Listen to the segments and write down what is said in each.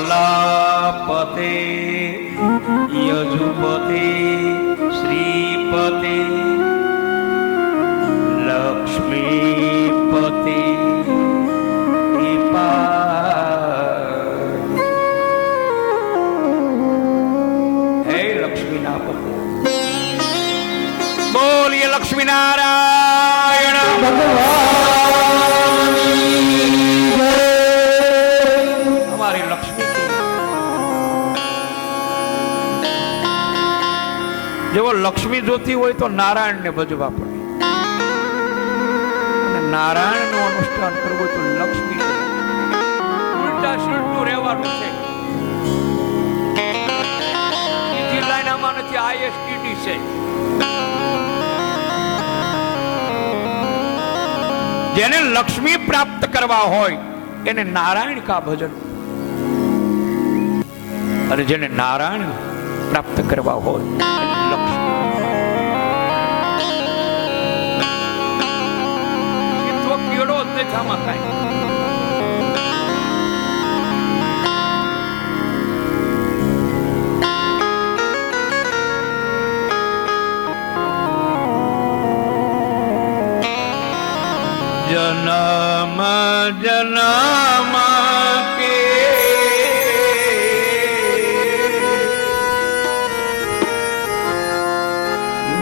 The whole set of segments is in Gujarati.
કમલપતે યજુપતે શ્રીપતે લક્ષ્મીપતે હે લક્ષ્મીના પતે બોલીએ લક્ષ્મીનારાયણ ભગવાન અમારી લક્ષ્મી જેવો લક્ષ્મી જોતી હોય તો નારાયણ ને ભજવા પડે અને નારાયણ નું અનુષ્ઠાન કરવું તો લક્ષ્મી ઉલટા સીધું રહેવાનું છે. બીજી લાઈન આમાં નથી, આઈએસટીડી છે. જેને લક્ષ્મી પ્રાપ્ત કરવા હોય એને નારાયણ કા ભજન, અને જેને નારાયણ પ્રાપ્ત કરવા હોય લક્ષ્મી તો કેળો જ નથી આમાં કાંઈ. જન્મ જન્મ કે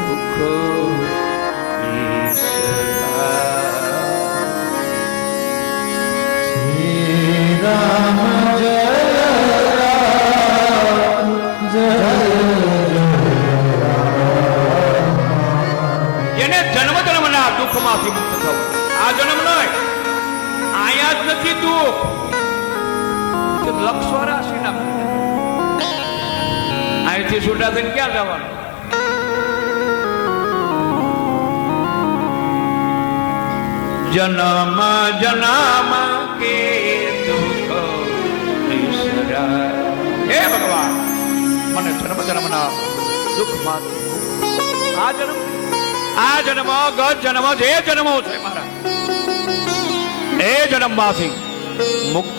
દુઃખ શ્રી રામ જય રામ જય જેને જન્મ જન્મના દુઃખમાંથી મુક્ત થવું. આ જન્મ નહીં, આયા જ નથી દુઃખ. લક્ષ રાશિ ના અહીંથી છૂટા થઈને ક્યાં જવાનું? જન્મ જન્મ કે દુઃખ વિસરાય. હે ભગવાન, મને જન્મ જન્મના દુઃખમાંથી આ જન્મ ગત જન્મ જે જન્મો છે મારા એ જન્મમાંથી મુક્ત.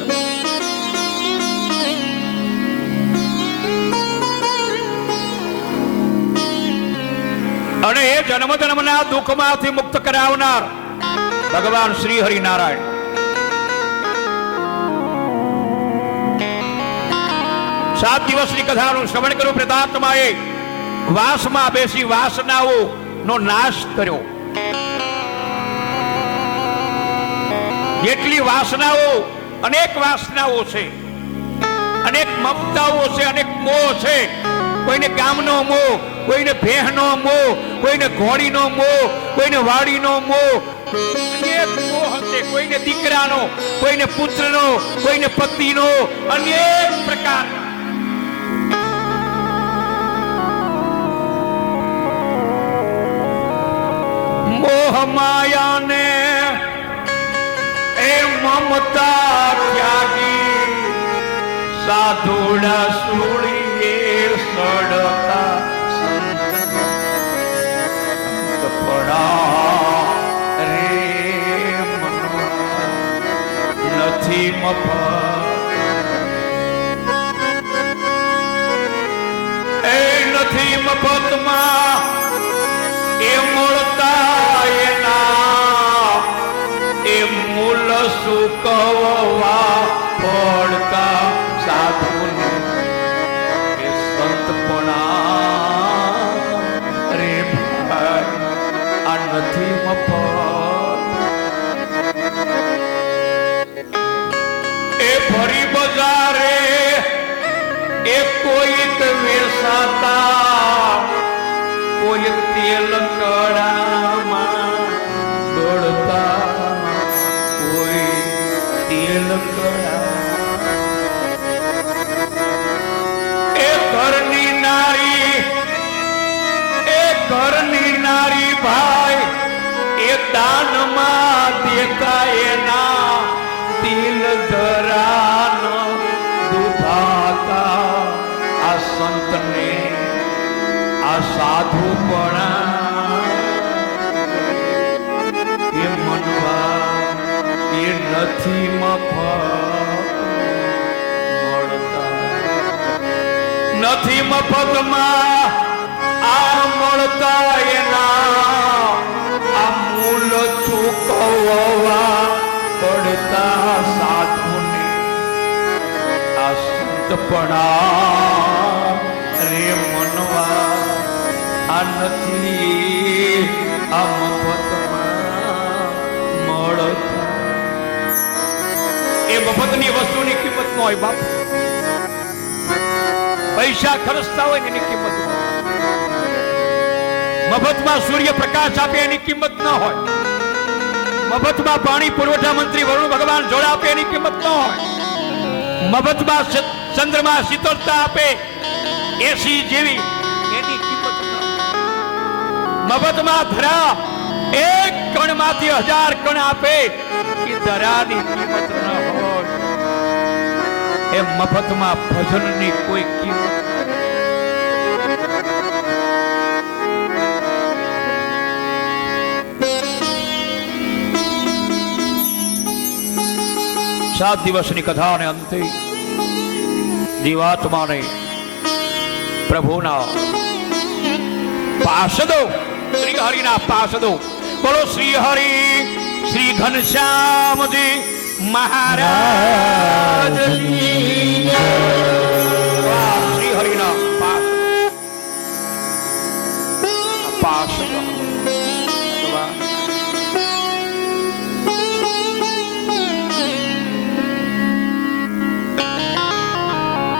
અને એ જન્મ જન્મના દુઃખમાંથી મુક્ત કરાવનાર ભગવાન શ્રી હરિનારાયણ. સાત દિવસની કથાનું શ્રવણ કર્યું. પ્રેતાત્માએ વાસમાં બેસી વાસનાઓ નો નાશ કર્યો. જેટલી વાસનાઓ, અનેક વાસનાઓ છે, અનેક મમતાઓ છે, અનેક મોહ છે. કોઈને કામનો મોહ, કોઈને ભેહનો મોહ, કોઈને ઘોડીનો મોહ, કોઈને વાડીનો મોહ, અનેક મોહ છે. કોઈને દીકરાનો, કોઈને પુત્રનો, કોઈને પતિનો, અનેક પ્રકારના મોહ માયાને એ મમતા ત્યાગી સાધુડા સુળીએ સડતા સંતપણા રે મનવા નથી મફત. એ નથી મફતમાં એ મળતા એના એ મૂલ સુકવવા પડતા સાધુને એ સંતપણા રે ભાઈ આ નથી મફત. એ ફરી બજારે એ કોઈક વેસાતા, કોઈ તેલ કડામાં દોડતા, કોઈ તેલ કડા. એ ઘરની નારી ભાઈ એ દાનમાં દેતા એના દિલ ધરાન દુભાતા આ સંતને આ સાધુપણા એ મનવા એ નથી મફત મળતા. નથી મફતમાં આ મળતા એના આ મૂળ ચૂકવવા પડતા સાધુને આ સંતપણા રે મનવા આ નથી આ મફતમાં મળતા. એ મફતની વસ્તુની કિંમત ન હોય બાપ. પૈસા ખર્ચતા હોય ને એની કિંમત હોય. મફતમાં સૂર્ય પ્રકાશ આપે એની કિંમત ન હોય. મફતમાં પાણી પુરવઠા મંત્રી વરુણ ભગવાન જોડ આપે એની કિંમત ન હોય. મફતમાં ચંદ્રમાં શીતળતા આપે એસી જેવી એની કિંમત ન હોય. મફતમાં ધરા એક કણમાંથી 1000 કણ આપે એ ધરાની કિંમત ન હોય. એ મફતમાં ભજનની કોઈ કિંમત નથી. 7 દિવસની કથાને અંતે જીવાત્માને પ્રભુના પાર્ષદો શ્રી હરિના પાર્ષદો બોલો શ્રી હરિ શ્રી ઘનશ્યામજી મહારાજ શ્રી હરિના પાર્ષદ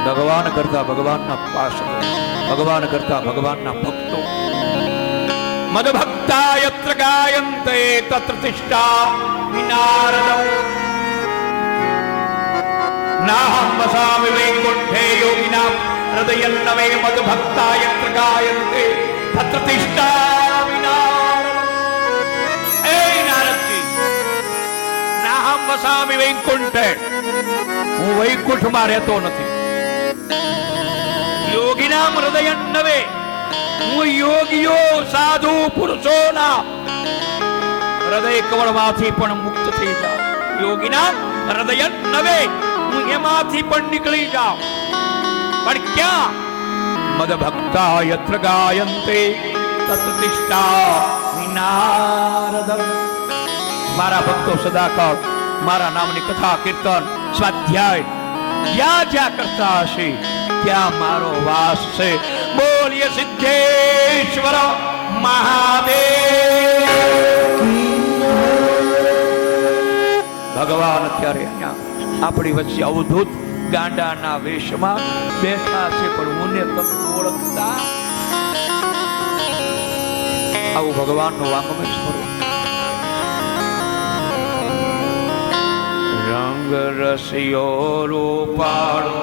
ભગવાન કરતા ભગવાનના પાર્ષદ, ભગવાન કરતા ભગવાનના ભક્તો. મદ ભક્તા યત્ર ગાયન્તે તત્ર તિષ્ઠા વિનારદમ નાહં વસામિ વૈકુંઠે યોગિનાં હૃદયન્નવે મદ ભક્તા યત્ર ગાયન્તે તત્ર તિષ્ઠા વિનારદમ. એ નારદજી, નાહં વસામિ વૈકુંઠે, હું વૈકુંઠમાં રહેતો નથી. યોગીનામ હૃદયન્નવે, હું યોગીઓ સાધુ પુરુષોના હૃદય કવળમાંથી પણ મુક્ત થઈ જાઉં. યોગીનામ હૃદયન્નવે, હું એમાંથી પણ નીકળી જાઉં. પણ ક્યાં? મદ ભક્તા યત્ર ગાયન્તે તત્ર તિષ્ઠા વિનારદમ. મારા ભક્તો સદાકાળ મારા નામની કથા કીર્તન સ્વાધ્યાય જ્યાં જ્યાં કરતા હશે ત્યાં મારો વાસ છે. બોલીએ સિદ્ધેશ્વર મહાદેવ. ભગવાન અત્યારે અહીંયા આપણી વચ્ચે અવધૂત ગાંડાના વેશમાં બેઠા છે, પણ હું ને તમે ઓળખતા. આવું ભગવાનનું વાંગમય સ્વરૂપ. રંગ રસિયો રૂપાળો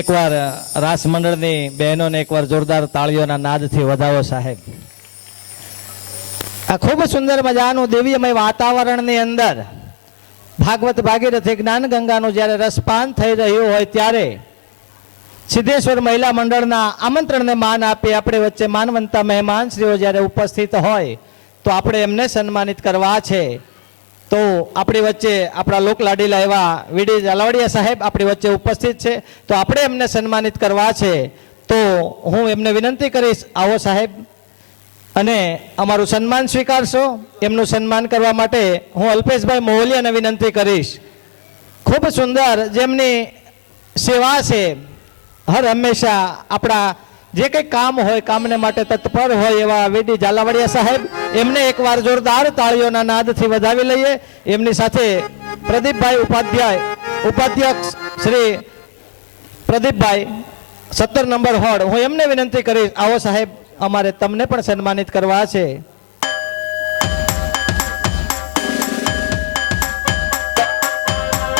એકવાર રાસ મંડળની બહેનોને એકવાર જોરદાર તાળીઓના નાદથી વધાવો સાહેબ. આ ખૂબ સુંદર મજાનું દિવ્યમય વાતાવરણની અંદર ભાગવત ભાગીરથી જ્ઞાન ગંગાનું જ્યારે રસપાન થઈ રહ્યું હોય ત્યારે સિદ્ધેશ્વર મહિલા મંડળના આમંત્રણને માન આપી આપણે વચ્ચે માનવંતા મહેમાન શ્રીઓ જ્યારે ઉપસ્થિત હોય તો આપણે એમને સન્માનિત કરવા છે. તો આપણી વચ્ચે આપણા લોકલાડીલા એવા વીડી ઝાલાવાડિયા સાહેબ આપણી વચ્ચે ઉપસ્થિત છે, તો આપણે એમને સન્માનિત કરવા છે. તો હું એમને વિનંતી કરીશ, આવો સાહેબ અને અમારું સન્માન સ્વીકારશો. એમનું સન્માન કરવા માટે હું અલ્પેશભાઈ મોહલિયાને વિનંતી કરીશ. ખૂબ સુંદર જેમની સેવા છે, હર હંમેશા આપણા જે કંઈ કામ હોય કામને માટે તત્પર હોય એવા વીડી ઝાલાવાડિયા સાહેબ, એમને એકવાર જોરદાર તાળીઓના નાદથી વધાવી લઈએ. એમની સાથે પ્રદીપભાઈ ઉપાધ્યક્ષ શ્રી પ્રદીપભાઈ 17 નંબર હોડ, હું એમને વિનંતી કરીશ, આવો સાહેબ અમારે તમને પણ સન્માનિત કરવા છે.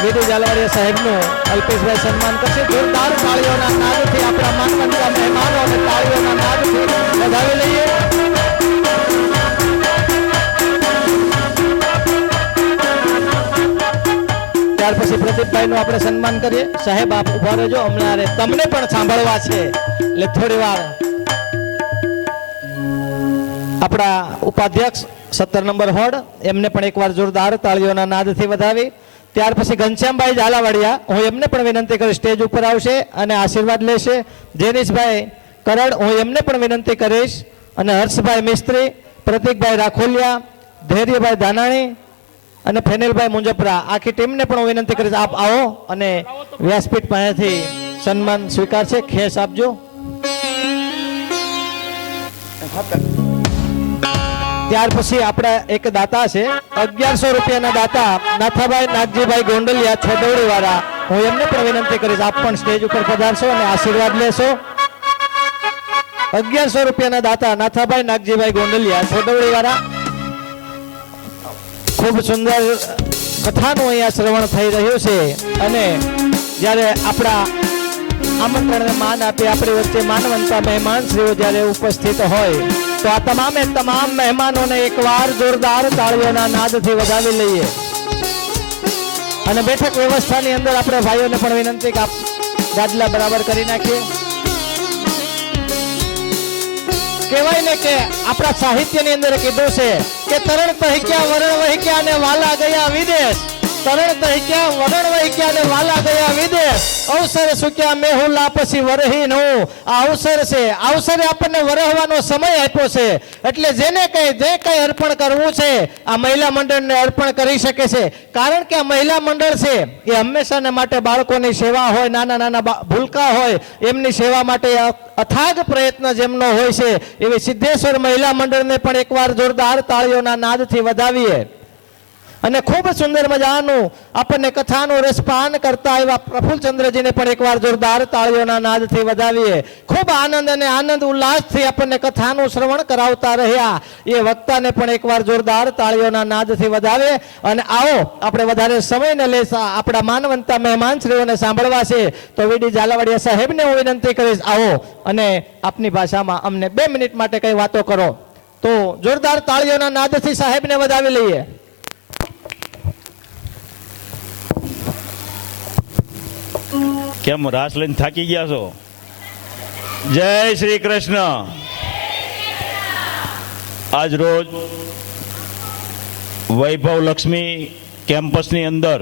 વીડી ઝાલાવાડિયા સાહેબનું અલ્પેશભાઈ સન્માન કરશે. જોરદાર તાળીઓના નાદથી આપણા માનવંતા મહેમાનો અને તાળીઓના નાદથી વધાવી લઈએ. ત્યાર પછી પ્રદીપભાઈનું આપણે સન્માન કરીએ. સાહેબ આપ ઉભા રહેજો, હમણાં તમને પણ સાંભળવા છે એટલે થોડી વાર આપણા ઉપાધ્યક્ષ 17 નંબર હોડ, એમને પણ એકવાર જોરદાર તાળીઓના નાદથી વધાવી. ત્યાર પછી ઘનશ્યામભાઈ ઝાલાવાડિયા, હું એમને પણ વિનંતી કરીશ સ્ટેજ ઉપર આવશે અને આશીર્વાદ લેશે. જેનીશભાઈ કરડ, હું એમને પણ વિનંતી કરીશ. અને હર્ષભાઈ મિસ્ત્રી, પ્રતિકભાઈ રાખોલિયા, ધૈર્યભાઈ ધાનાણી અને ફેનિલભાઈ મુંજપરા, આખી ટીમને પણ હું વિનંતી કરીશ આપ આવો અને વ્યાસપીઠ પાસેથી સન્માન સ્વીકારશે. ખેસ આપજો. ત્યાર પછી આપણા એક દાતા છે, 1100 રૂપિયાના દાતા નાથાભાઈ નાગજીભાઈ ગોંડલિયા છોડવડી વાળા, હું એમને પણ વિનંતી કરીશ આપ પણ સ્ટેજ ઉપર પધારશો અને આશીર્વાદ લેશો. 1100 રૂપિયાના દાતા નાથાભાઈ નાગજીભાઈ ગોંડલિયા છોડવડી વાળા. ખૂબ સુંદર કથાનું અહીંયા શ્રવણ થઈ રહ્યું છે અને જ્યારે આપણા આમંત્રણને માન આપી આપણી વચ્ચે માનવંતા મહેમાન શ્રીઓ જ્યારે ઉપસ્થિત હોય તો આ તમામે તમામ મહેમાનોને એકવાર જોરદાર તાળીઓના નાદથી વધાવી લઈએ. અને બેઠક વ્યવસ્થાની અંદર આપણે ભાઈઓને પણ વિનંતી કે આપ ગાદલા બરાબર કરી નાખીએ. કહેવાય ને કે આપણા સાહિત્યની અંદર કીધું છે કે તરણ તહિક્યા વરણ વહિક્યા અને વાલા ગયા વિદેશ, તરણ તહિક્યા વરણ વહિક્યા અને વાલા ગયા વિદેશ, અવસર સુક્યા મેહુલ પછી વરહી નો. આ અવસર છે, અવસરે આપણને વરહવાનો સમય આપ્યો છે. એટલે જેને જે કઈ અર્પણ કરવું છે આ મહિલા મંડળને અર્પણ કરી શકે છે. કારણ કે આ મહિલા મંડળ છે એ હંમેશાને માટે બાળકોની સેવા હોય, નાના નાના ભૂલકા હોય એમની સેવા માટે અથાગ પ્રયત્ન જેમનો હોય છે. એવી સિદ્ધેશ્વર મહિલા મંડળને પણ એકવાર જોરદાર તાળીઓના નાદથી વધાવીએ. અને ખૂબ સુંદર મજાનું આપણને કથાનું રસપાન કરતા એવા પ્રફુલ્લચંદ્રજીને પણ એકવાર જોરદાર તાળીઓના નાદથી વધાવીએ. ખૂબ આનંદ અને આનંદ ઉલ્લાસથી આપણને કથાનું શ્રવણ કરાવતા રહ્યા એ વક્તાને પણ એકવાર જોરદાર તાળીઓના નાદથી વધાવે. અને આવો આપણે વધારે સમય ન લેતા આપણા માનવંતા મહેમાનશ્રીઓને સાંભળવા છે તો વીડી ઝાલાવાડિયા સાહેબને હું વિનંતી કરીશ, આવો અને આપની ભાષામાં અમને 2 મિનિટ માટે કઈ વાતો કરો. તો જોરદાર તાળીઓના નાદથી સાહેબને વધાવી લઈએ. કેમ રાસ લઈને થાકી ગયા છો? જય શ્રી કૃષ્ણ. આજ રોજ વૈભવ લક્ષ્મી કેમ્પસની અંદર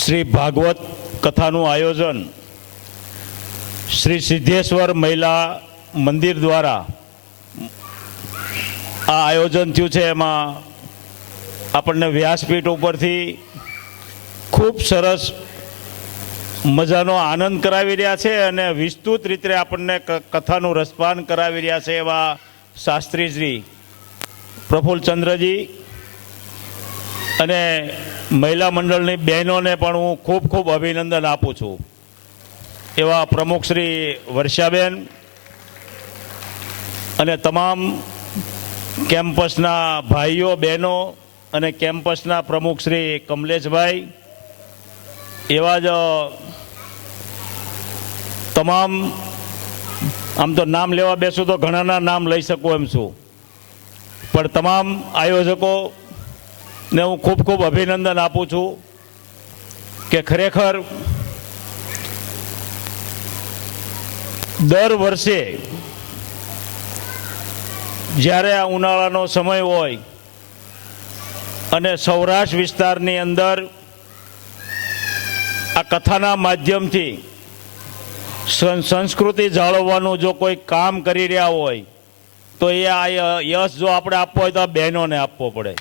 શ્રી ભાગવત કથાનું આયોજન શ્રી સિદ્ધેશ્વર મહિલા મંદિર દ્વારા આ આયોજન થયું છે. એમાં આપણને વ્યાસપીઠ ઉપરથી ખૂબ સરસ મજાનો આનંદ કરાવી રહ્યા છે અને વિસ્તૃત રીતે આપણને કથાનું રસપાન કરાવી રહ્યા છે એવા શાસ્ત્રી શ્રી પ્રફુલ્લચંદ્રજી અને મહિલા મંડળની બહેનોને પણ હું ખૂબ ખૂબ અભિનંદન આપું છું. એવા પ્રમુખ શ્રી વર્ષાબેન અને તમામ કેમ્પસના ભાઈઓ બહેનો અને કેમ્પસના પ્રમુખ શ્રી કમલેશભાઈ, એવા જ તમામ, આમ તો નામ લેવા બેસું તો ઘણાના નામ લઈ શકું એમ છું, પણ તમામ આયોજકોને હું ખૂબ ખૂબ અભિનંદન આપું છું કે ખરેખર દર વર્ષે જ્યારે આ ઉનાળાનો સમય હોય અને સૌરાષ્ટ્ર વિસ્તારની અંદર આ કથાના માધ્યમથી સંસ્કૃતિ જાળવવાનું જો કોઈ કામ કરી રહ્યા હોય તો એ આ યશ જો આપણે આપવો હોય તો આ બહેનોને આપવો પડે.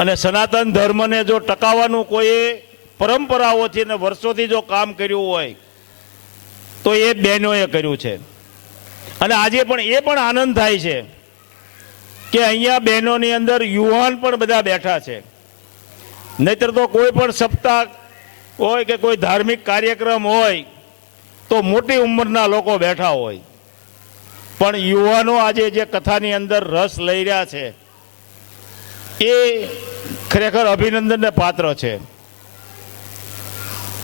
અને સનાતન ધર્મને જો ટકાવવાનું કોઈ પરંપરાઓથી ને વર્ષોથી જો કામ કર્યું હોય તો એ બહેનોએ કર્યું છે. અને આજે પણ એ પણ આનંદ થાય છે કે અહીંયા બહેનોની અંદર યુવાન પણ બધા બેઠા છે. નહીતર તો કોઈ પણ સપ્તાહ હોય કે કોઈ ધાર્મિક કાર્યક્રમ હોય તો મોટી ઉંમરના લોકો બેઠા હોય, પણ યુવાનો આજે જે કથાની અંદર રસ લઈ રહ્યા છે એ ખરેખર અભિનંદનને પાત્ર છે.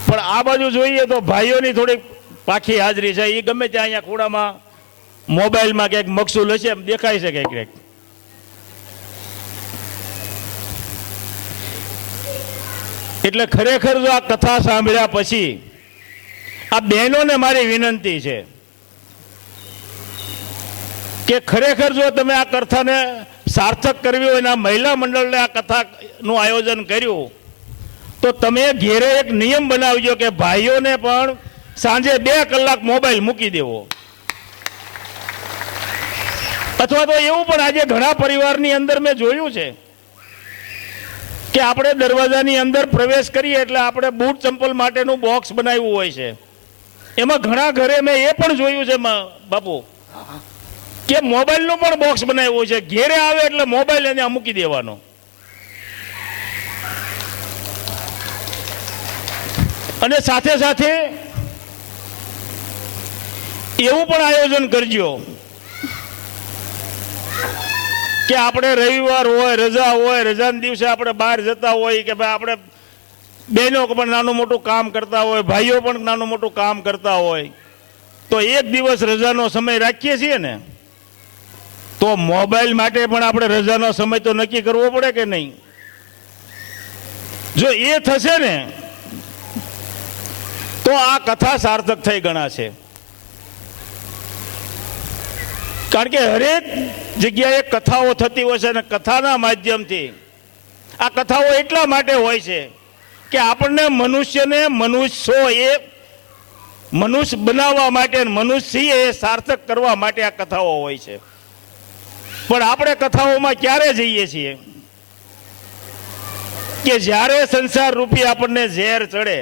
પણ આ બાજુ જોઈએ તો ભાઈઓની થોડીક પાખી હાજરી છે. એ ગમે ત્યાં અહીંયા ખૂણામાં મોબાઈલમાં ક્યાંક મકસૂલ હશે એમ દેખાય છે ક્યાંક. એટલે ખરેખર જો આ કથા સાંભળ્યા પછી આ બહેનોને મારી વિનંતી છે કે ખરેખર જો તમે આ કથાને સાર્થક કરવી હોય અને આ મહિલા મંડળને આ કથાનું આયોજન કર્યું તો તમે ઘેરે એક નિયમ બનાવજો કે ભાઈઓને પણ સાંજે 2 કલાક મોબાઈલ મૂકી દેવો. અથવા તો એવું પણ આજે ઘણા પરિવારની અંદર મેં જોયું છે કે આપણે દરવાજાની અંદર પ્રવેશ કરીએ એટલે આપણે બૂટ ચંપલ માટેનું બોક્સ બનાવ્યું હોય છે. એમાં ઘણા ઘરે મેં એ પણ જોયું છે બાપુ કે મોબાઈલનું પણ બોક્સ બનાવ્યું હોય છે. ઘેરે આવે એટલે મોબાઈલ એને મૂકી દેવાનો. અને સાથે સાથે એવું પણ આયોજન કરજો કે આપણે રવિવાર હોય, રજા હોય, રજાના દિવસે આપણે બહાર જતા હોય કે ભાઈ આપણે બહેનો પણ નાનું મોટું કામ કરતા હોય, ભાઈઓ પણ નાનું મોટું કામ કરતા હોય, તો એક દિવસ રજાનો સમય રાખીએ છીએ ને તો મોબાઈલ માટે પણ આપણે રજાનો સમય તો નક્કી કરવો પડે કે નહીં? જો એ થશે ને તો આ કથા સાર્થક થઈ ગણાશે. કારણ કે હરેક જગ્યાએ કથાઓ થતી હોય છે અને કથાના માધ્યમથી આ કથાઓ એટલા માટે હોય છે કે આપણને મનુષ્યને મનુષ્ય બનાવવા માટે, મનુષ્ય એ સાર્થક કરવા માટે આ કથાઓ હોય છે. પણ આપણે કથાઓમાં ક્યારે જઈએ છીએ કે જ્યારે સંસાર રૂપી આપણને ઝેર ચડે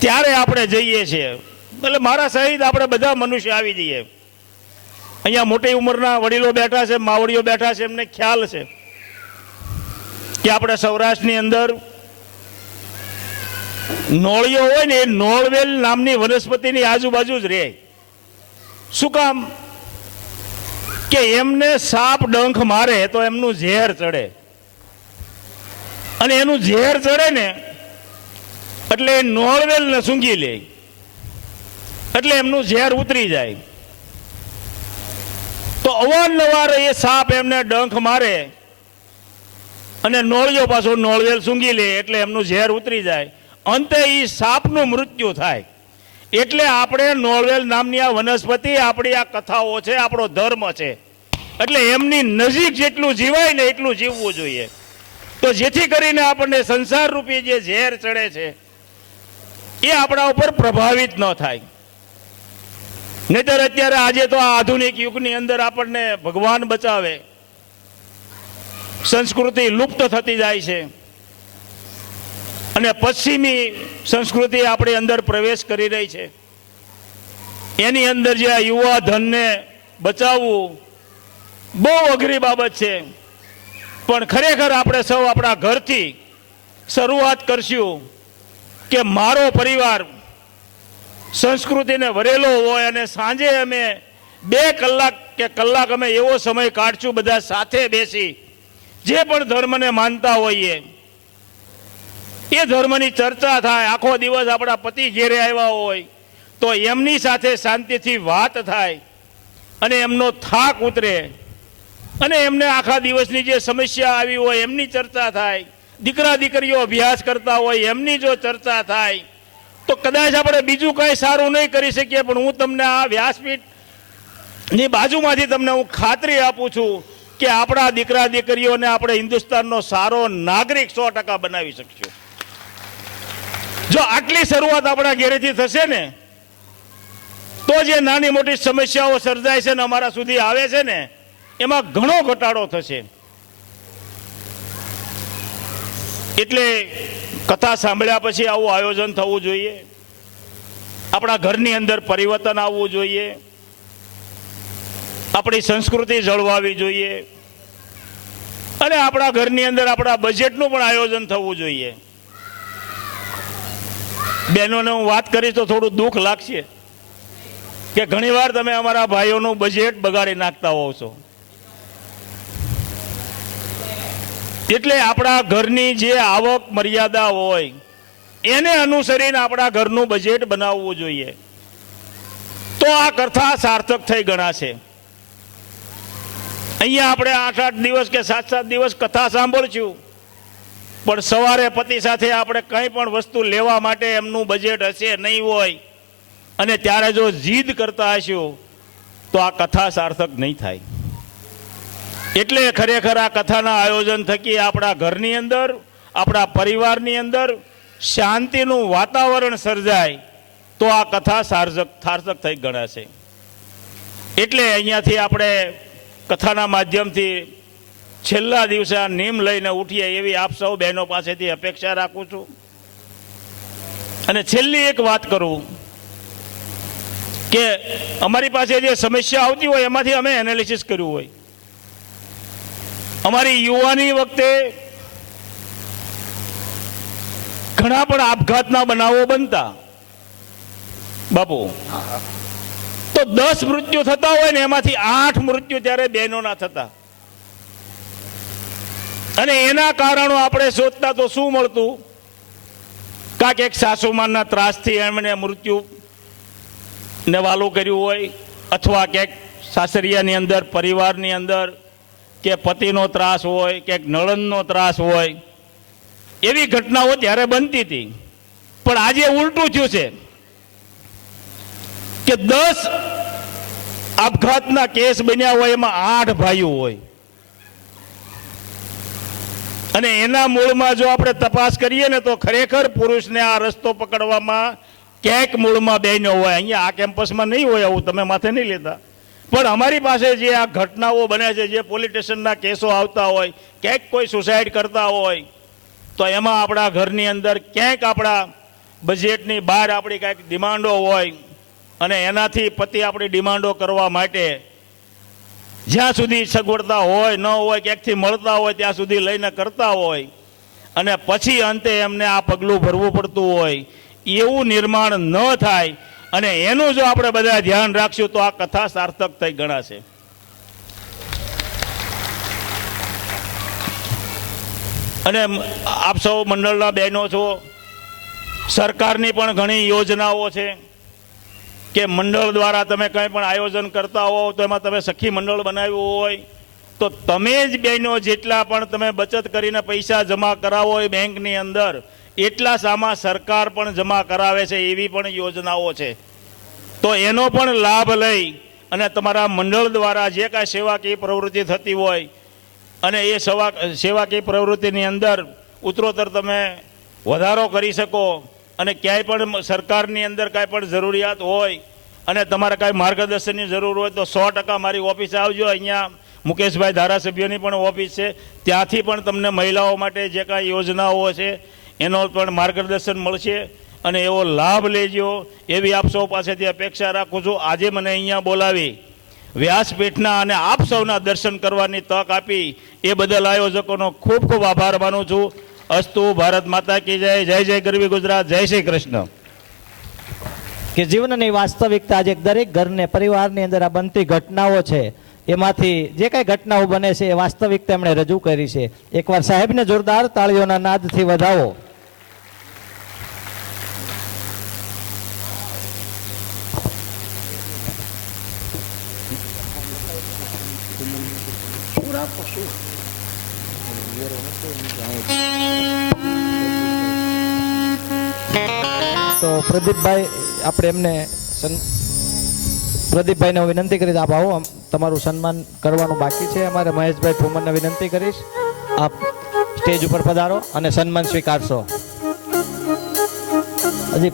ત્યારે આપણે જઈએ છીએ. એટલે મારા સહિત આપણે બધા મનુષ્ય આવી જઈએ. અહીંયા મોટી ઉંમરના વડીલો બેઠા છે, માવડીઓ બેઠા છે, એમને ખ્યાલ છે કે આપણે સૌરાષ્ટ્રની અંદર નોળિયો હોય ને, એ નોળવેલ નામની વનસ્પતિની આજુબાજુ જ રહે. શું કામ? કે એમને સાપ ડંખ મારે તો એમનું ઝેર ચડે, અને એનું ઝેર ચડે ને એટલે એ નોળવેલને સૂંઘી લે, એટલે એમનું ઝેર ઉતરી જાય. તો અવારનવાર એ સાપ એમને ડંખ મારે અને નોળિયો પાછો નોળવેલ સૂંઘી લે એટલે એમનું ઝેર ઉતરી જાય. અંતે એ સાપનું મૃત્યુ થાય. એટલે આપણે નોળવેલ નામની આ વનસ્પતિ, આપણી આ કથાઓ છે, આપણો ધર્મ છે. એટલે એમની નજીક જેટલું જીવાય ને એટલું જીવવું જોઈએ, તો જેથી કરીને આપણને સંસાર રૂપી જે ઝેર ચડે છે એ આપણા ઉપર પ્રભાવિત ન થાય. નહીતર અત્યારે આજે તો આ આધુનિક યુગની અંદર આપણને ભગવાન બચાવે, સંસ્કૃતિ લુપ્ત થતી જાય છે અને પશ્ચિમી સંસ્કૃતિ આપણી અંદર પ્રવેશ કરી રહી છે. એની અંદર જે આ યુવા ધનને બચાવવું બહુ અઘરી બાબત છે. પણ ખરેખર આપણે સૌ આપણા ઘરથી શરૂઆત કરશું કે મારો પરિવાર સંસ્કૃતિને વરેલો હોય અને સાંજે અમે 2 કલાક કે કલાક અમે એવો સમય કાઢશું બધા સાથે બેસી, જે પણ ધર્મને માનતા હોઈએ એ ધર્મની ચર્ચા થાય. આખો દિવસ આપણા પતિ ઘેરે આવ્યા હોય તો એમની સાથે શાંતિથી વાત થાય અને એમનો થાક ઉતરે, અને એમને આખા દિવસની જે સમસ્યા આવી હોય એમની ચર્ચા થાય. દીકરા દીકરીઓ અભ્યાસ કરતા હોય એમની જો ચર્ચા થાય તો કદાચ આપણે બીજું કંઈ સારું નહીં કરી શકીએ, પણ હું તમને આ વ્યાસપીઠની બાજુમાંથી તમને હું ખાતરી આપું છું કે આપણા દીકરા દીકરીઓને આપણે હિન્દુસ્તાનનો સારો નાગરિક 100% બનાવી શકશું. જો આટલી શરૂઆત આપણા ઘેરેથી થશે ને તો જે નાની મોટી સમસ્યાઓ સર્જાય છે ને અમારા સુધી આવે છે ને એમાં ઘણો ઘટાડો થશે. એટલે કથા સાંભળ્યા પછી આવું આયોજન થવું જોઈએ. આપણા ઘરની અંદર પરિવર્તન આવવું જોઈએ. આપણી સંસ્કૃતિ જળવાવી જોઈએ અને આપણા ઘરની અંદર આપણા બજેટનું પણ આયોજન થવું જોઈએ. બહેનોને હું વાત કરીશ તો થોડું દુઃખ લાગશે કે ઘણીવાર તમે અમારા ભાઈઓનું બજેટ બગાડી નાખતા હોવ છો. એટલે આપણા ઘરની જે આવક મર્યાદા હોય એને અનુસરીને આપણા ઘરનું બજેટ બનાવવું જોઈએ, તો આ કથા સાર્થક થઈ ગણાશે. અહીંયા આપણે 8-8 દિવસ કે 7-7 દિવસ કથા સાંભળશું, પણ સવારે પતિ સાથે આપણે કંઈ પણ વસ્તુ લેવા માટે એમનું બજેટ હશે નહીં હોય અને ત્યારે જો જીદ કરતા હશું તો આ કથા સાર્થક નહીં થાય. એટલે ખરેખર આ કથાના આયોજન થકી આપણા ઘરની અંદર, આપણા પરિવારની અંદર શાંતિનું વાતાવરણ સર્જાય તો આ કથા સાર્થક થઈ ગણાશે. એટલે અહીંયાથી આપણે કથાના માધ્યમથી છેલ્લા દિવસે આ નિયમ લઈને ઉઠીએ એવી આપ સૌ બહેનો પાસેથી અપેક્ષા રાખું છું. અને છેલ્લી એક વાત કરું કે અમારી પાસે જે સમસ્યા આવતી હોય એમાંથી અમે એનાલિસિસ કર્યું હોય. અમારી યુવાની વખતે ઘણા પણ આપઘાતના બનાવો બનતા બાપુ, તો 10 મૃત્યુ થતા હોય ને એમાંથી 8 મૃત્યુ ત્યારે બહેનોના થતા. અને એના કારણો આપણે શોધતા તો શું મળતું? કાંક એક સાસુમાના ત્રાસથી એમણે મૃત્યુ ને વાલું કર્યું હોય, અથવા ક્યાંક સાસરિયાની અંદર, પરિવારની અંદર કે પતિનો ત્રાસ હોય, ક્યાંક નણંદનો ત્રાસ હોય, એવી ઘટનાઓ ત્યારે બનતી હતી. પણ આજે ઉલટું થયું છે કે 10 આપઘાતના કેસ બન્યા હોય એમાં 8 ભાઈઓ હોય, અને એના મૂળમાં જો આપણે તપાસ કરીએ ને તો ખરેખર પુરુષને આ રસ્તો પકડવામાં ક્યાંક મૂળમાં બહેનો હોય. અહીંયા આ કેમ્પસમાં નહીં હોય, આવું તમે માથે નહીં લેતા, પણ અમારી પાસે જે આ ઘટનાઓ બને છે, જે પોલીસ સ્ટેશનના કેસો આવતા હોય, ક્યાંક કોઈ સુસાઇડ કરતા હોય, તો એમાં આપણા ઘરની અંદર ક્યાંક આપણા બજેટની બહાર આપણી કાંઈક ડિમાન્ડો હોય, અને એનાથી પતિ આપણી ડિમાન્ડો કરવા માટે જ્યાં સુધી સગવડતા હોય ન હોય, ક્યાંકથી મળતા હોય ત્યાં સુધી લઈને કરતા હોય, અને પછી અંતે એમને આ પગલું ભરવું પડતું હોય, એવું નિર્માણ ન થાય. અને એનું જો આપણે બધા ધ્યાન રાખશું તો આ કથા સાર્થક થઈ ગણાશે. અને આપ સૌ મંડળના બહેનો છો, સરકારની પણ ઘણી યોજનાઓ છે કે મંડળ દ્વારા તમે કંઈ પણ આયોજન કરતા હો તો એમાં તમે સખી મંડળ બનાવ્યું હોય તો તમે જ બહેનો જેટલા પણ તમે બચત કરીને પૈસા જમા કરાવો હોય બેંકની અંદર, એટલા સામા સરકાર પણ જમા કરાવે છે, એવી પણ યોજનાઓ છે. તો એનો પણ લાભ લઈ અને તમારા મંડળ દ્વારા જે કાંઈ સેવાકીય પ્રવૃત્તિ થતી હોય અને એ સેવાકીય પ્રવૃત્તિની અંદર ઉત્તરોત્તર તમે વધારો કરી શકો. અને ક્યાંય પણ સરકારની અંદર કાંઈ પણ જરૂરિયાત હોય અને તમારે કાંઈ માર્ગદર્શનની જરૂર હોય તો 100% મારી ઓફિસે આવજો. અહીંયા મુકેશભાઈ ધારાસભ્યની પણ ઓફિસ છે, ત્યાંથી પણ તમને મહિલાઓ માટે જે કાંઈ યોજનાઓ છે એનો પણ માર્ગદર્શન મળશે અને એવો લાભ લેજો એવી આપ સૌ પાસેથી અપેક્ષા રાખું છું. આજે મને અહીંયા બોલાવી વ્યાસપીઠના અને આપ સૌના દર્શન કરવાની તક આપી એ બદલ આયોજકોનો ખૂબ ખૂબ આભાર માનું છું. અસ્તુ. ભારત માતા કી જય. જય જય ગરવી ગુજરાત. જય શ્રી કૃષ્ણ. કે જીવનની વાસ્તવિકતા આજે દરેક ઘરને પરિવારની અંદર આ બનતી ઘટનાઓ છે, એમાંથી જે કાંઈ ઘટનાઓ બને છે એ વાસ્તવિકતા એમણે રજૂ કરી છે. એકવાર સાહેબને જોરદાર તાળીઓના નાદથી વધાવો. તો પ્રદીપભાઈ, આપણે એમને પ્રદીપભાઈને હું વિનંતી કરીશ, આપ આવો, તમારું સન્માન કરવાનું બાકી છે. અમારે મહેશભાઈ ફુમનને વિનંતી કરીશ, આપ સ્ટેજ ઉપર પધારો અને સન્માન સ્વીકારશો. હજી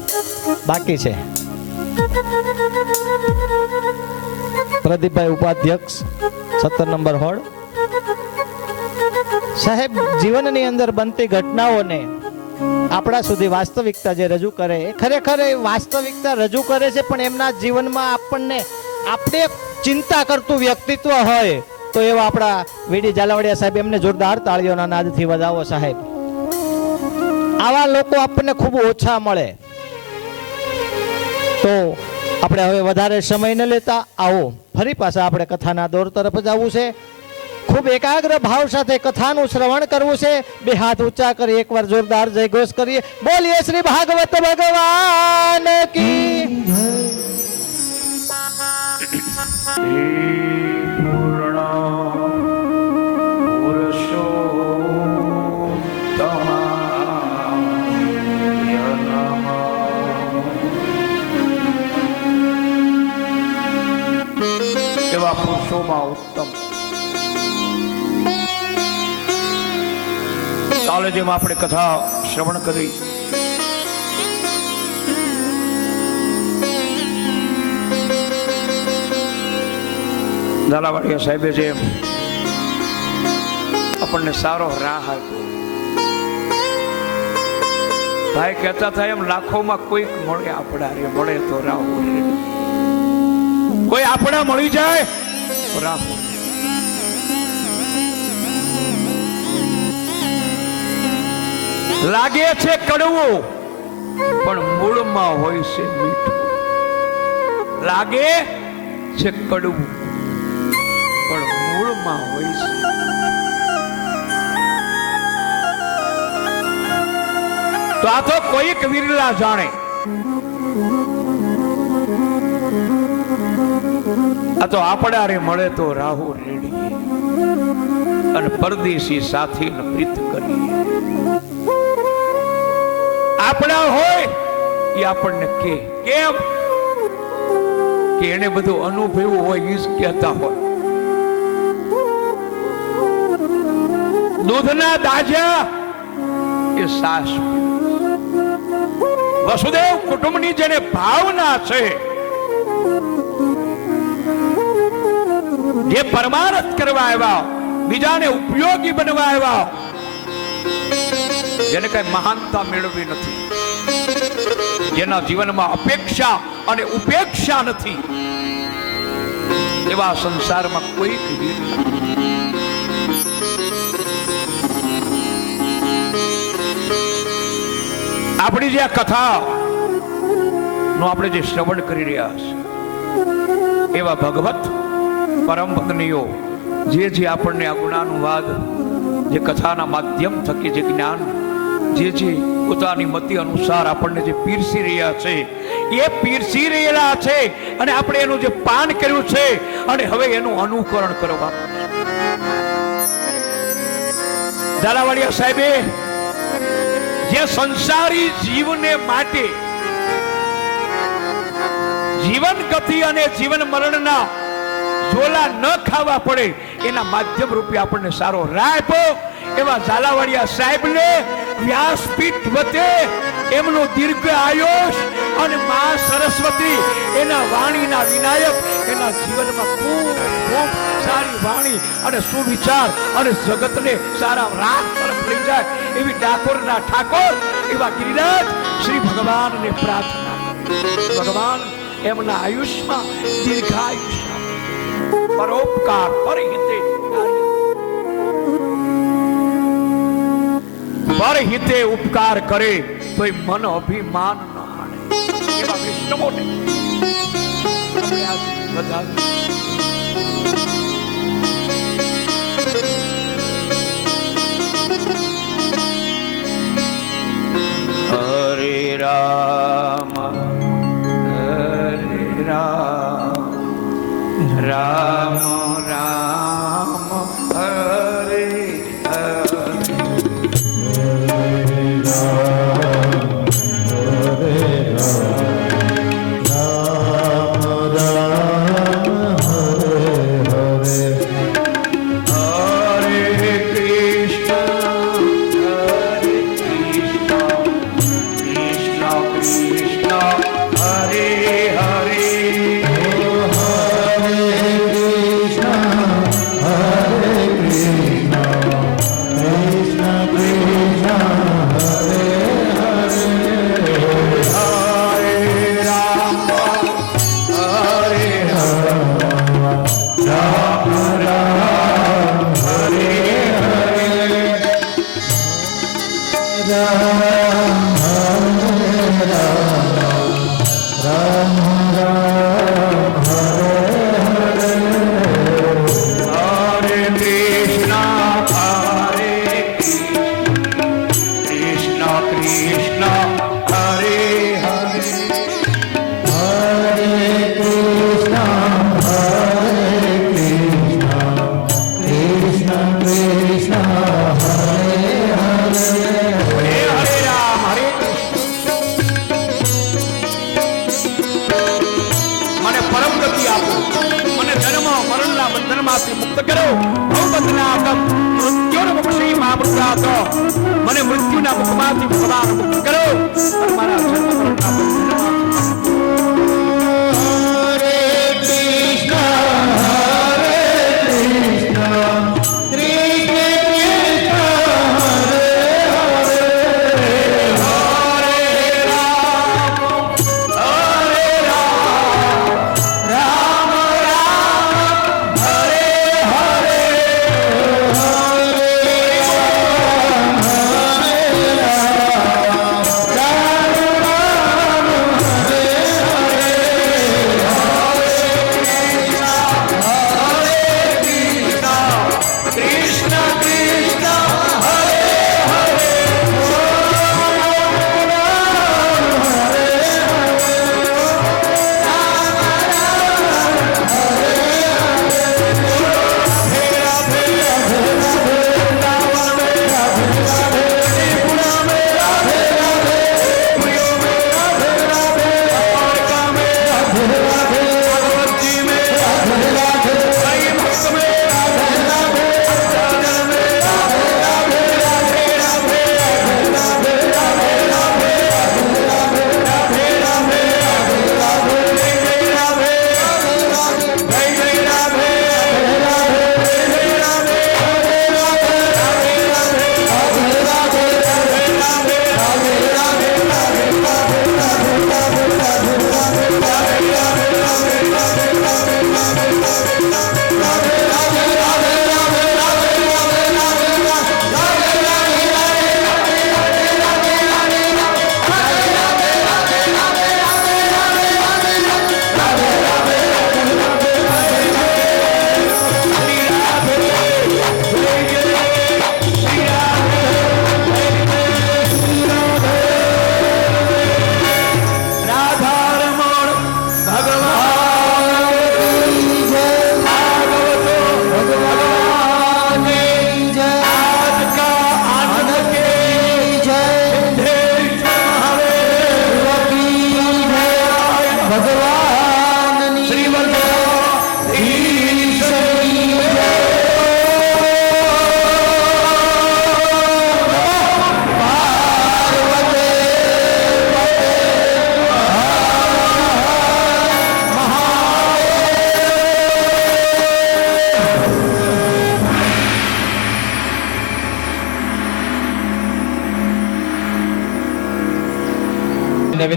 બાકી છે. પ્રદીપભાઈ ઉપાધ્યક્ષ 17 નંબર હોળ. સાહેબ જીવનની અંદર બનતી ઘટનાઓને આપણા સુધી વાસ્તવિકતા જે રજૂ કરે એ ખરેખર એ વાસ્તવિકતા રજૂ કરે છે, પણ એમના જીવનમાં આપણે ચિંતા કરતું વ્યક્તિત્વ હોય તો એવા આપણા વીડી ઝાલાવાડિયા સાહેબ, એમને જોરદાર તાળીઓના નાદથી વધાવો સાહેબ. આવા લોકો આપણને ખૂબ ઓછા મળે. તો આપણે હવે વધારે સમય ન લેતા આવો ફરી પાછા આપણે કથાના દોર તરફ જ આવવું છે. ખૂબ એકાગ્ર ભાવ સાથે કથાનું શ્રવણ કરવું છે. બે હાથ ઊંચા કરી એકવાર જોરદાર જયઘોષ કરીએ. બોલીએ શ્રી ભાગવત ભગવાન કી. એવા પુરુષોમાં ઉત્તમ કાલે જેમ આપણે કથા શ્રવણ કરી, ઝાલાવાડિયા સાહેબે જે આપણને સારો રાહ આપ્યો. ભાઈ કહેતા થાય એમ લાખોમાં કોઈક મળે, આપણા રે મળે તો રાહ, કોઈ આપણા મળી જાય તો રાહ. લાગે છે કડવું પણ મૂળમાં હોય છે મીઠું. લાગે છે કડવું પણ મૂળમાં હોય છે. તો આ તો કોઈક વિરલા જાણે. આ તો આપણા રે મળે તો રાહુ રેડીએ અને પરદેશી સાથી પ્રીત કરીએ. આપણા હોય એ આપણને કેમ કે એને બધું અનુભવ્યું હોય એ જ કહેતા હોય. દૂધના દાજા એ સાસ. વસુદેવ કુટુંબની જેને ભાવના છે, જે પરમારથ કરવા આવ્યા, બીજાને ઉપયોગી બનવા આવ્યા, જેને કઈ મહાનતા મેળવી નથી, જેના જીવનમાં અપેક્ષા અને ઉપેક્ષા નથી, એવા સંસારમાં કોઈ વીર નથી. આપણી જે આ કથા નો આપણે જે શ્રવણ કરી રહ્યા છે, એવા ભગવત પરમ પત્નીઓ જે આપણને આ ગુણાનુવાદ, જે કથાના માધ્યમ થકી જે જ્ઞાન, જે પોતાની મતિ અનુસાર આપણને જે પીરસી રહ્યા છે, એ પીરસી રહેલા છે અને આપણે એનું જે પાન કર્યું છે અને હવે એનું અનુકરણ કરવાનું. ઝાલાવાડિયા સાહેબે જે સંસારી જીવને માટે જીવન ગતિ અને જીવન મરણના ઝોલા ન ખાવા પડે એના માધ્યમ રૂપે આપણને સારો રાહ આપ્યો. એવા ઝાલાવાડિયા સાહેબને વ્યાસપીઠ વતે એમનો દીર્ઘ આયુષ અને મા સરસ્વતી એના વાણીના વિનાયક એના જીવનમાં ખૂબ સારી વાણી અને સુવિચાર અને જગતને સારા રાહ તરફ લઈ જાય એવી ડાકોરના ઠાકોર એવા ગિરિરાજ શ્રી ભગવાનને પ્રાર્થના. ભગવાન એમના આયુષ્માં દીર્ઘાયુષ્ય, પરોપકાર, પરહિતે પરહિતે ઉપકાર કરે તો મન અભિમાન ન હાણે એવા વિષ્ણુઓને બધા હરે રામ રામ રામ હરે મને મૃત્યુના મુખમાંથી ભગવાન મુક્ત કરો અને મારા જન્મના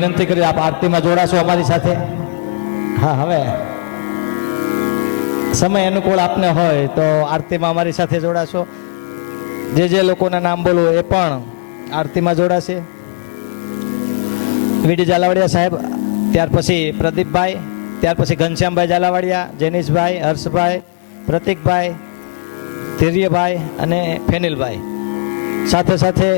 વિનંતી કરી આપ આરતીમાં જોડાશો અમારી સાથે. હા, હવે સમય અનુકૂળ આપને હોય તો આરતીમાં અમારી સાથે જોડાશો. જે લોકોના નામ બોલવું એ પણ આરતીમાં જોડાશે. વીડી ઝાલાવાડિયા સાહેબ, ત્યાર પછી પ્રદીપભાઈ, ત્યાર પછી ઘનશ્યામભાઈ ઝાલાવાડિયા, જેનીશભાઈ, હર્ષભાઈ, પ્રતિકભાઈ, ધીર્યભાઈ અને ફેનિલભાઈ. સાથે સાથે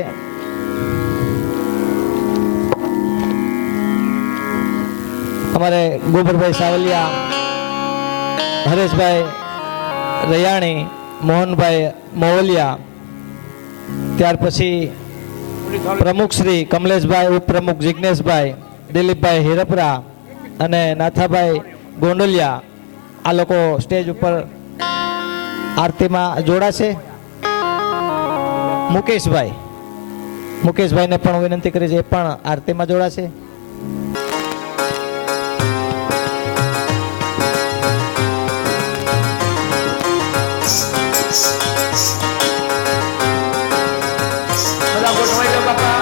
અમારે ગોબરભાઈ સાવલિયા, હરેશભાઈ રૈયાણી, મોહનભાઈ મોવલિયા, ત્યાર પછી પ્રમુખ શ્રી કમલેશભાઈ, ઉપપ્રમુખ જિજ્ઞેશભાઈ, દિલીપભાઈ હિરપરા અને નાથાભાઈ ગોંડલિયા આ લોકો સ્ટેજ ઉપર આરતીમાં જોડાશે. મુકેશભાઈને પણ વિનંતી કરી છે, એ પણ આરતીમાં જોડાશે. બધા ગોઠવાઈ જાઓ બાપા.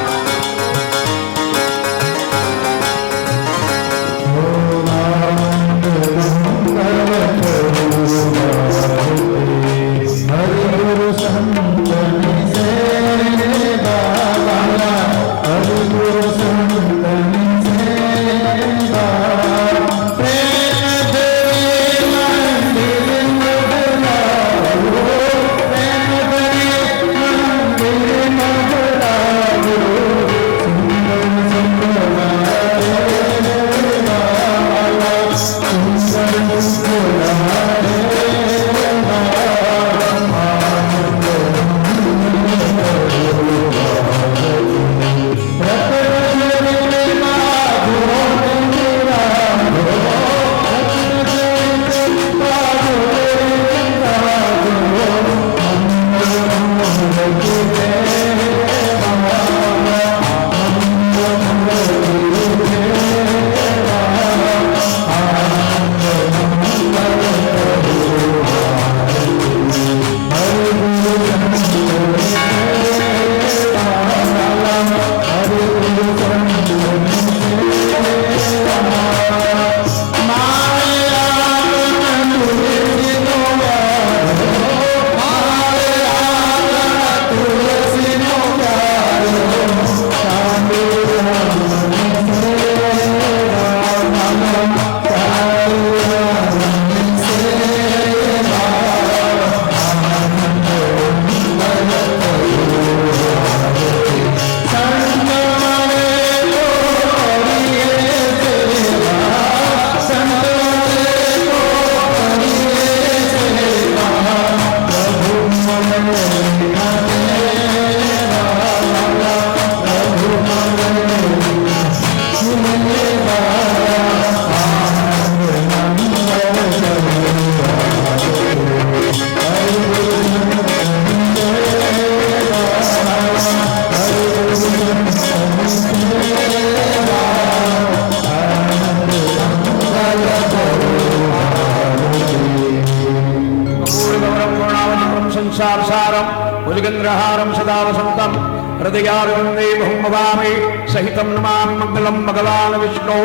संसारसारं भुजगेन्द्रहारं सदा वसन्तं हृदयारविन्दे भूमभामि सहितं नमामि मङ्गलं भगवान् विष्णो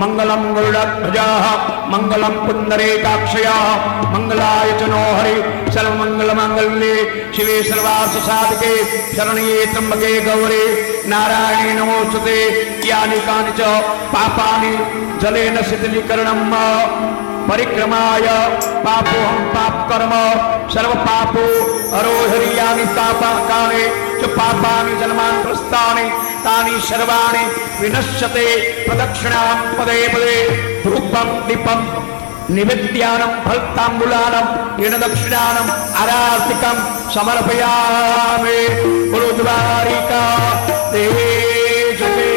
मङ्गलं गरुडध्वजाः मङ्गलं पुण्डरीकाक्षयाः मङ्गलाय च नो हरि सर्वमङ्गलमाङ्गल्ये शिवे सर्वार्थसाधके शरण्ये त्र्यम्बके गौरी नारायणे नमोस्तुते यानि कानि च पापानि जलेन शिथिलीकरणं परिक्रमाय पापोहं पाप कर्म सर्व पापो अरोहरियानि तापकानि च पापानि जन्मान्तरस्थानि तानि सर्वाणि विनश्यते प्रदक्षिणां पदे पदे धूपं दीपं निवेद्यानं फलताम्बूलानं येन दक्षिणानं आरार्तिकं समर्पयामि गुरुद्वारिका देवे जगे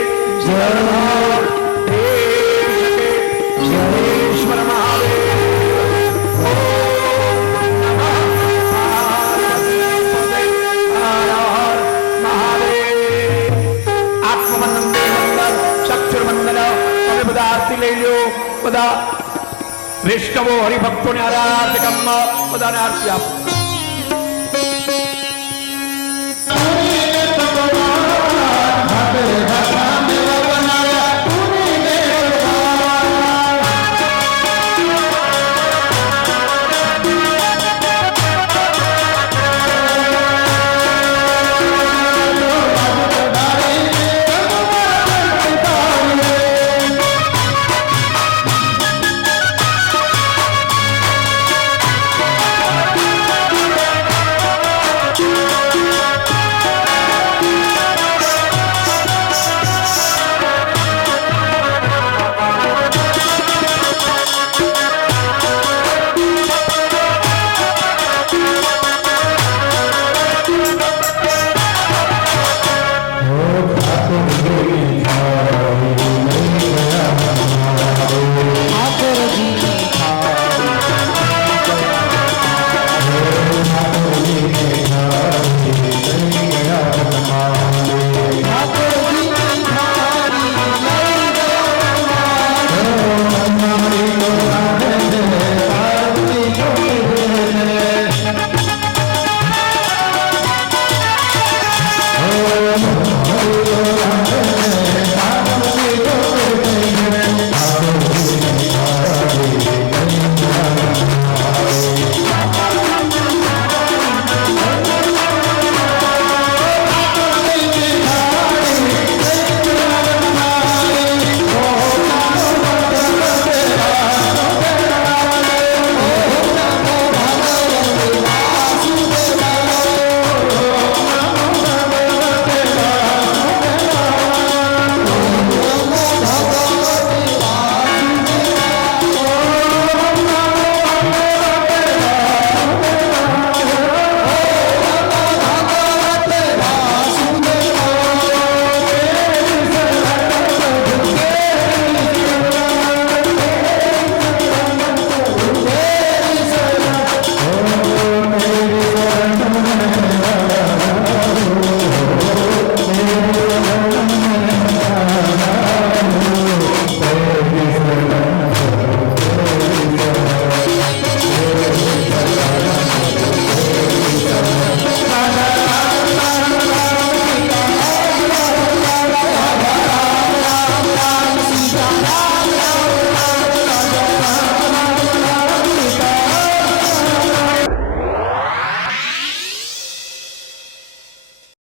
બધા વૈષ્ણવો હરિભક્તોને આરાધકમ બધાને આરતી આપો.